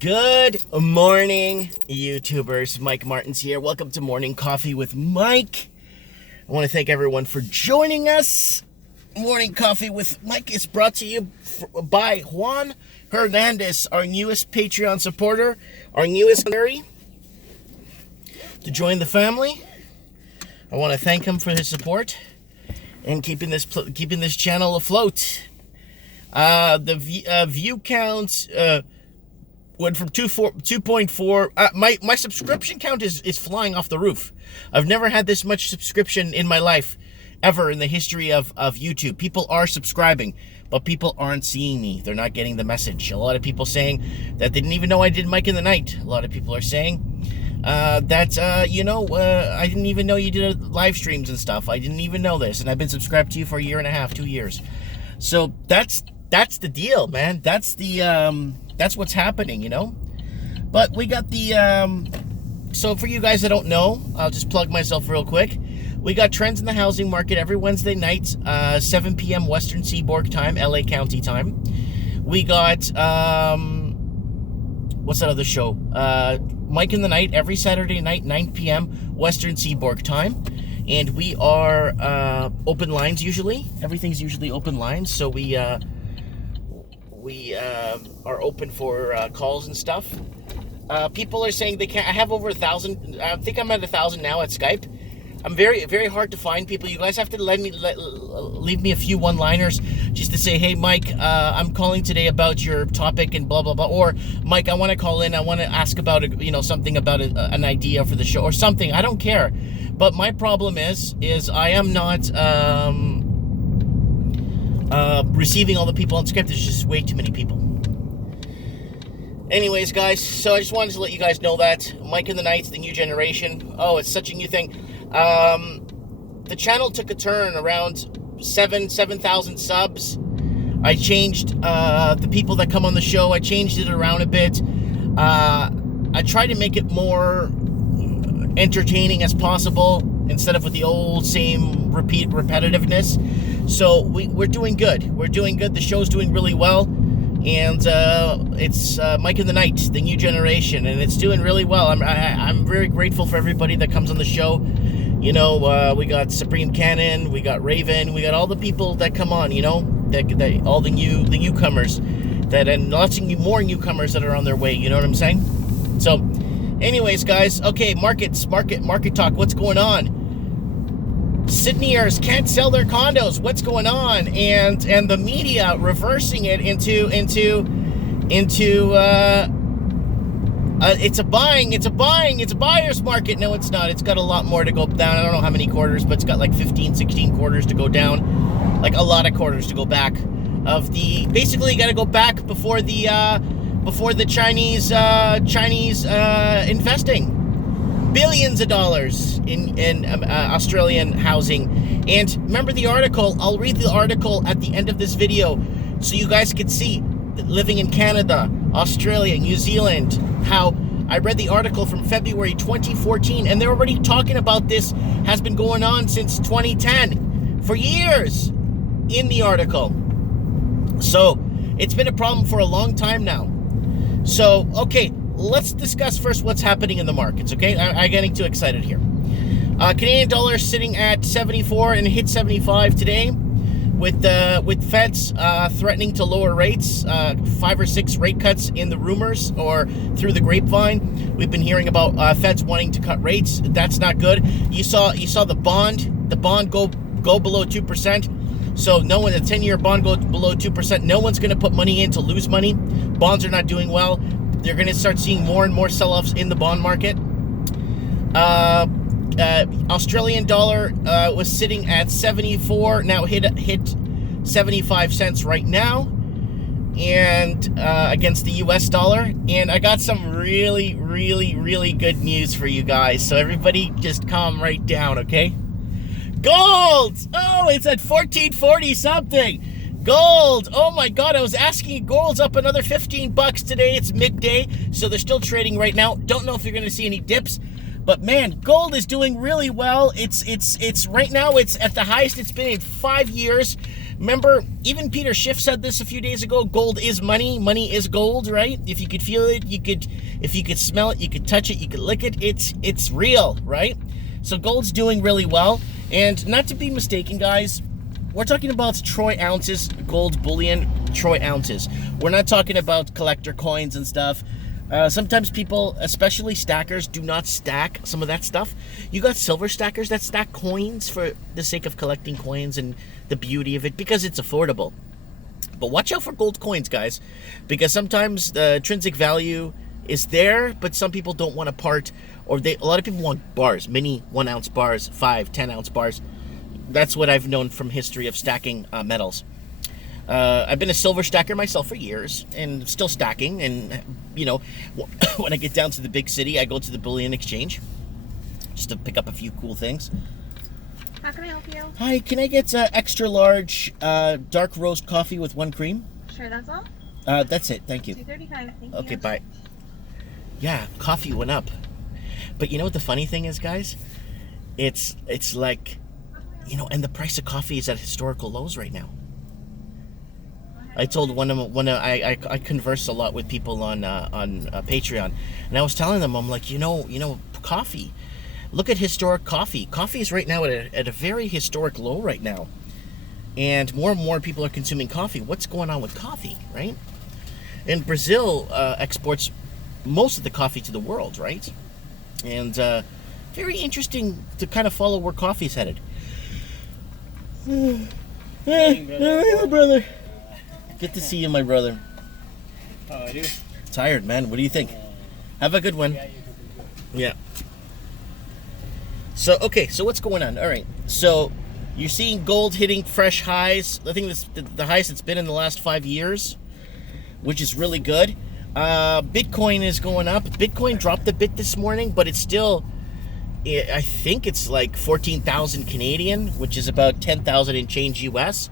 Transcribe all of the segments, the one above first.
Good morning, YouTubers. Mike Martins here. Welcome to Morning Coffee with Mike. I want to thank everyone for joining us. Morning Coffee with Mike is brought to you by Juan Hernandez, our newest Patreon supporter, our newest honoree to join the family. I want to thank him for his support and keeping this channel afloat. The view count went from 2.4. My subscription count is flying off the roof. I've never had this much subscription in my life, ever in the history of YouTube. People are subscribing, but people aren't seeing me. They're not getting the message. A lot of people saying that they didn't even know I did Mike in the Night. A lot of people are saying I didn't even know you did live streams and stuff. I didn't even know this, and I've been subscribed to you for a year and a half, 2 years. So that's the deal, man. That's what's happening, you know? But we got so for you guys that don't know, I'll just plug myself real quick. We got Trends in the Housing Market every Wednesday night, 7 p.m. Western Seaboard time, LA County time. We got, what's that other show? Mike in the Night every Saturday night, 9 p.m. Western Seaboard time. And we are open lines usually. Everything's usually open lines, so we are open for calls and stuff. People are saying they can't. I have over 1,000. I think I'm at 1,000 now at Skype. I'm very, very hard to find people. You guys have to leave me a few one-liners just to say, hey, Mike, I'm calling today about your topic and blah, blah, blah. Or, Mike, I want to call in. I want to ask about, something about an idea for the show or something. I don't care. But my problem is I am not receiving all the people on Skype. There's just way too many people. Anyways, guys, so I just wanted to let you guys know that Mike in the Night's the new generation. Oh, it's such a new thing. The channel took a turn around 7,000 subs. I changed the people that come on the show. I changed it around a bit. I try to make it more entertaining as possible instead of with the old same repetitiveness. So we're doing good. We're doing good. The show's doing really well. And it's Mike in the Night, the new generation, and it's doing really well. I'm very grateful for everybody that comes on the show. We got Supreme Cannon, we got Raven, we got all the people that come on. That all the newcomers, and lots of more newcomers that are on their way. You know what I'm saying? So, anyways, guys, okay, market talk. What's going on? Sydneyers can't sell their condos. What's going on? And the media reversing it into it's a buyer's market. No, it's not. It's got a lot more to go down. I don't know how many quarters, but it's got like 15, 16 quarters to go down. Like a lot of quarters to go back. Basically you got to go back before the Chinese investing billions of dollars in Australian housing. And remember the article. I'll read the article at the end of this video so you guys can see that living in Canada, Australia, New Zealand, how I read the article from February 2014, and they're already talking about this has been going on since 2010 for years in the article. So it's been a problem for a long time now. So, okay, let's discuss first what's happening in the markets, okay? I'm getting too excited here. Canadian dollar sitting at 74 and hit 75 today with Feds threatening to lower rates, 5 or 6 rate cuts in the rumors or through the grapevine. We've been hearing about Feds wanting to cut rates. That's not good. You saw the bond go below 2%. So the 10-year bond goes below 2%. No one's going to put money in to lose money. Bonds are not doing well. They're going to start seeing more and more sell-offs in the bond market. Australian dollar was sitting at 74, now hit 75 cents right now, and against the US dollar. And I got some really, really, really good news for you guys. So everybody just calm right down, okay? Gold! Oh, it's at 1440 something. Gold! Oh my God, I was asking. Gold's up another 15 bucks today. It's midday, so they're still trading right now. Don't know if you're going to see any dips. But man, gold is doing really well. It's right now it's at the highest it's been in 5 years. Remember, even Peter Schiff said this a few days ago, gold is money, money is gold, right? If you could feel it, if you could smell it, you could touch it, you could lick it, it's real, right? So gold's doing really well. And not to be mistaken, guys, we're talking about troy ounces, gold bullion, troy ounces. We're not talking about collector coins and stuff. Sometimes people, especially stackers, do not stack some of that stuff. You got silver stackers that stack coins for the sake of collecting coins and the beauty of it because it's affordable. But watch out for gold coins, guys, because sometimes the intrinsic value is there, but some people don't want to part, or a lot of people want bars, mini 1 ounce bars, 5, 10 ounce bars. That's what I've known from history of stacking metals. I've been a silver stacker myself for years and still stacking. And, you know, when I get down to the big city, I go to the bullion exchange just to pick up a few cool things. How can I help you? Hi, can I get extra large dark roast coffee with 1 cream? Sure, that's all? That's it. Thank you. $2.35. Thank you. Okay, bye. Yeah, coffee went up. But you know what the funny thing is, guys? It's like, you know, and the price of coffee is at historical lows right now. I told I converse a lot with people on Patreon, and I was telling them, I'm like, you know, coffee. Look at historic coffee. Coffee is right now at a very historic low right now, and more people are consuming coffee. What's going on with coffee, right? And Brazil exports most of the coffee to the world, right? And very interesting to kind of follow where coffee's headed. Hey, brother. Good to see you, my brother. Oh, I do? Tired, man. What do you think? Have a good one. Yeah. So, okay, so what's going on? All right. So, you're seeing gold hitting fresh highs. I think this the highest it's been in the last 5 years, which is really good. Bitcoin is going up. Bitcoin dropped a bit this morning, but it's still, I think it's like 14,000 Canadian, which is about 10,000 and change US.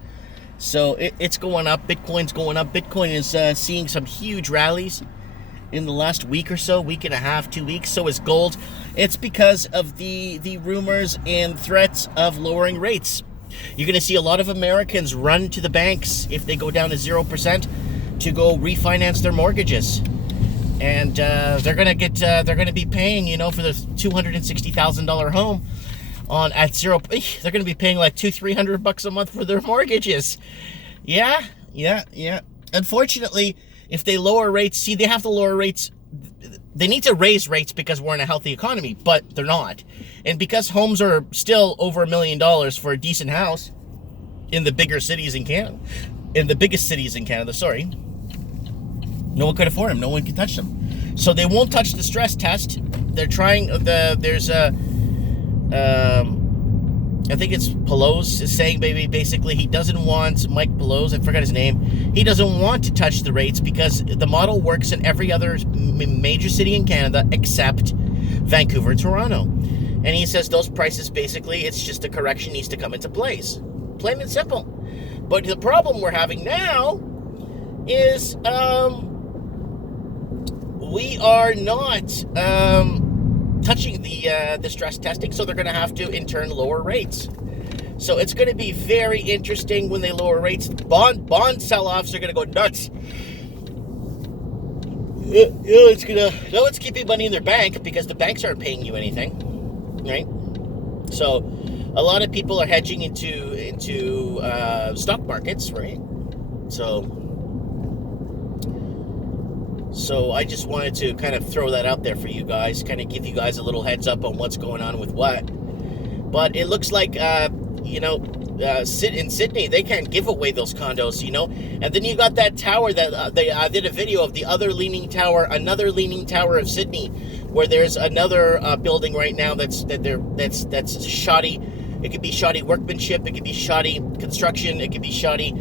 So it's going up. Bitcoin's going up. Bitcoin is seeing some huge rallies in the last week or so, week and a half, 2 weeks. So is gold. It's because of the rumors and threats of lowering rates. You're going to see a lot of Americans run to the banks if they go down to 0% to go refinance their mortgages. And they're going to be paying, you know, for the $260,000 home at zero. They're going to be paying like $200-300 a month for their mortgages. Yeah. Unfortunately, if they lower rates, see, they have to lower rates. They need to raise rates because we're in a healthy economy, but they're not. And because homes are still over $1 million for a decent house in the bigger cities in Canada, in the biggest cities in Canada, sorry, no one could afford them. No one can touch them. So they won't touch the stress test. They're trying there's a I think it's Pelosi is saying, basically he doesn't want, Mike Pelosi, I forgot his name, he doesn't want to touch the rates because the model works in every other major city in Canada except Vancouver, Toronto. And he says those prices, basically, it's just a correction needs to come into place. Plain and simple. But the problem we're having now is we are not touching the stress testing, so they're going to have to in turn lower rates. So it's going to be very interesting when they lower rates. Bond sell-offs are going to go nuts. No one's keeping money in their bank because the banks aren't paying you anything, right? So a lot of people are hedging into stock markets, right? So I just wanted to kind of throw that out there for you guys, kind of give you guys a little heads up on what's going on with what. But it looks like, in Sydney, they can't give away those condos, you know. And then you got that tower that they did a video of, the other leaning tower, another leaning tower of Sydney, where there's another building right now that's shoddy. It could be shoddy workmanship, it could be shoddy construction, it could be shoddy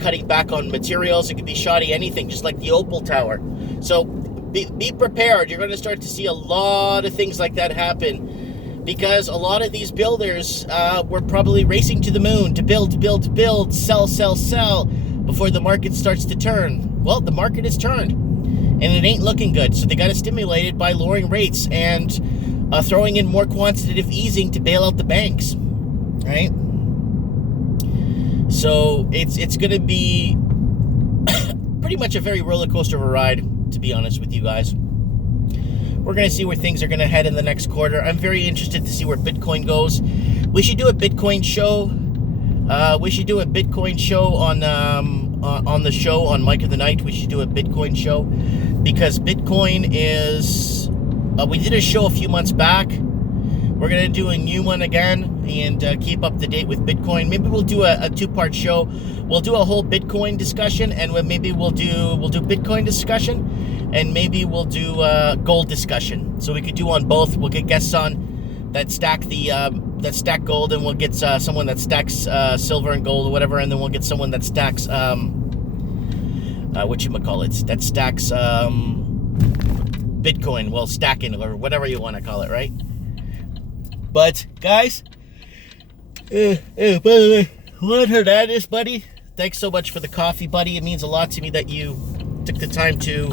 cutting back on materials, it could be shoddy anything, just like the Opal Tower. So be prepared. You're going to start to see a lot of things like that happen, because a lot of these builders were probably racing to the moon to build, sell before the market starts to turn. Well, the market has turned, and it ain't looking good. So they got to stimulate it by lowering rates and throwing in more quantitative easing to bail out the banks, right? So it's going to be pretty much a very roller coaster of a ride, to be honest with you guys. We're going to see where things are going to head in the next quarter. I'm very interested to see where Bitcoin goes. We should do a Bitcoin show. We should do a Bitcoin show on the show on Mike of the Night. We should do a Bitcoin show because Bitcoin is. We did a show a few months back. We're gonna do a new one again and keep up to date with Bitcoin. Maybe we'll do a two-part show. We'll do a whole Bitcoin discussion, and maybe we'll do Bitcoin discussion, and maybe we'll do gold discussion. So we could do on both. We'll get guests on that stack gold, and we'll get someone that stacks silver and gold or whatever, and then we'll get someone that stacks that stacks Bitcoin. Well, stacking or whatever you want to call it, right? But guys, by the way, what heard that is, buddy? Thanks so much for the coffee, buddy. It means a lot to me that you took the time to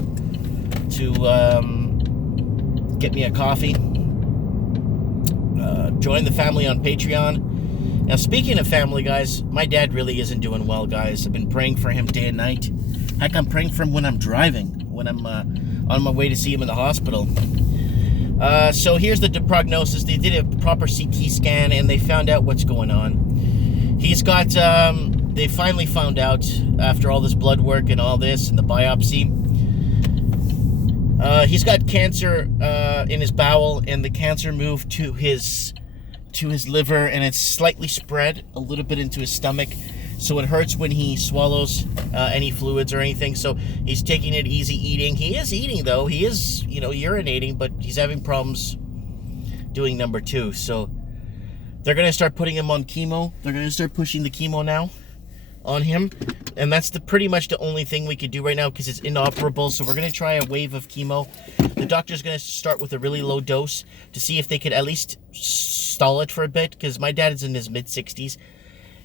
get me a coffee. Join the family on Patreon. Now, speaking of family, guys, my dad really isn't doing well, guys. I've been praying for him day and night. Heck, I'm praying for him when I'm driving, when I'm on my way to see him in the hospital. So here's the prognosis. They did a proper CT scan, and they found out what's going on. He's got, they finally found out, after all this blood work and all this, and the biopsy, he's got cancer in his bowel, and the cancer moved to his liver, and it's slightly spread a little bit into his stomach. So it hurts when he swallows any fluids or anything. So he's taking it easy eating. He is eating, though. He is, urinating, but he's having problems doing number 2. So they're going to start putting him on chemo. They're going to start pushing the chemo now on him. And that's pretty much the only thing we could do right now because it's inoperable. So we're going to try a wave of chemo. The doctor's going to start with a really low dose to see if they could at least stall it for a bit because my dad is in his mid-60s.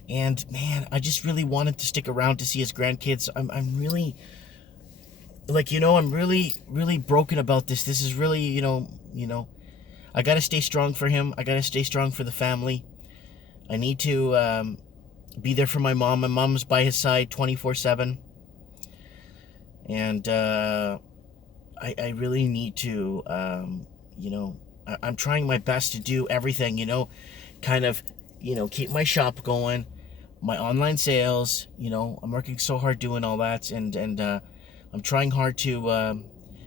And man, I just really wanted to stick around to see his grandkids. I'm really, I'm really, really broken about this. This is really, I gotta stay strong for him. I gotta stay strong for the family. I need to be there for my mom. My mom's by his side 24/7. And I really need to, I'm trying my best to do everything, keep my shop going. My online sales, I'm working so hard doing all that, and I'm trying hard to,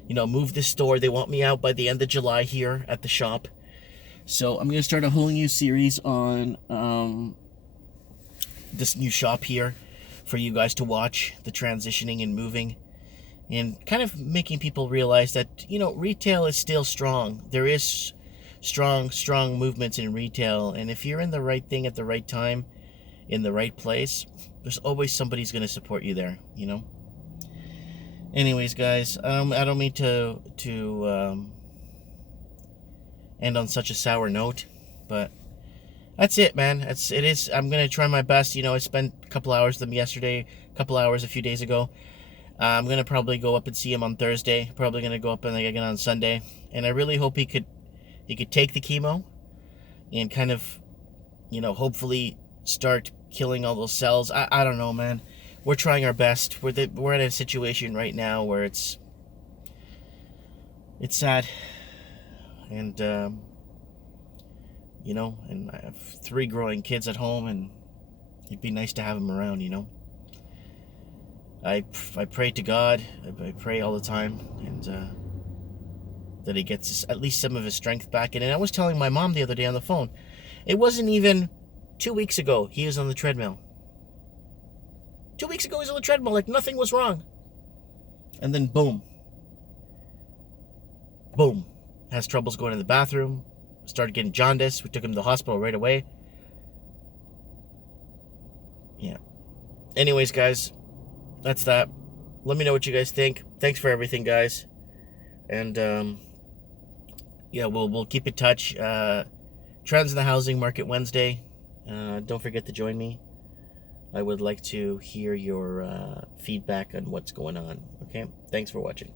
move this store. They want me out by the end of July here at the shop, so I'm gonna start a whole new series on this new shop here for you guys to watch the transitioning and moving, and kind of making people realize that retail is still strong. There is strong movements in retail, and if you're in the right thing at the right time, in the right place, there's always somebody's going to support you there, Anyways, guys, I don't mean to end on such a sour note, but that's it, man. It is. I'm going to try my best. I spent a couple hours with them yesterday, a couple hours a few days ago. I'm going to probably go up and see him on Thursday, probably going to go up and again on Sunday, and I really hope he could take the chemo and kind of, hopefully start killing all those cells. I don't know, man. We're trying our best. We're in a situation right now where it's sad. And, and I have 3 growing kids at home, and it'd be nice to have them around, I pray to God. I pray all the time, and that he gets at least some of his strength back in. And I was telling my mom the other day on the phone, it wasn't even 2 weeks ago he was on the treadmill. 2 weeks ago he was on the treadmill like nothing was wrong. And then boom. Has troubles going to the bathroom. Started getting jaundice. We took him to the hospital right away. Yeah. Anyways, guys, that's that. Let me know what you guys think. Thanks for everything, guys. And we'll keep in touch. Trends in the housing market Wednesday. Don't forget to join me. I would like to hear your feedback on what's going on. Okay? Thanks for watching.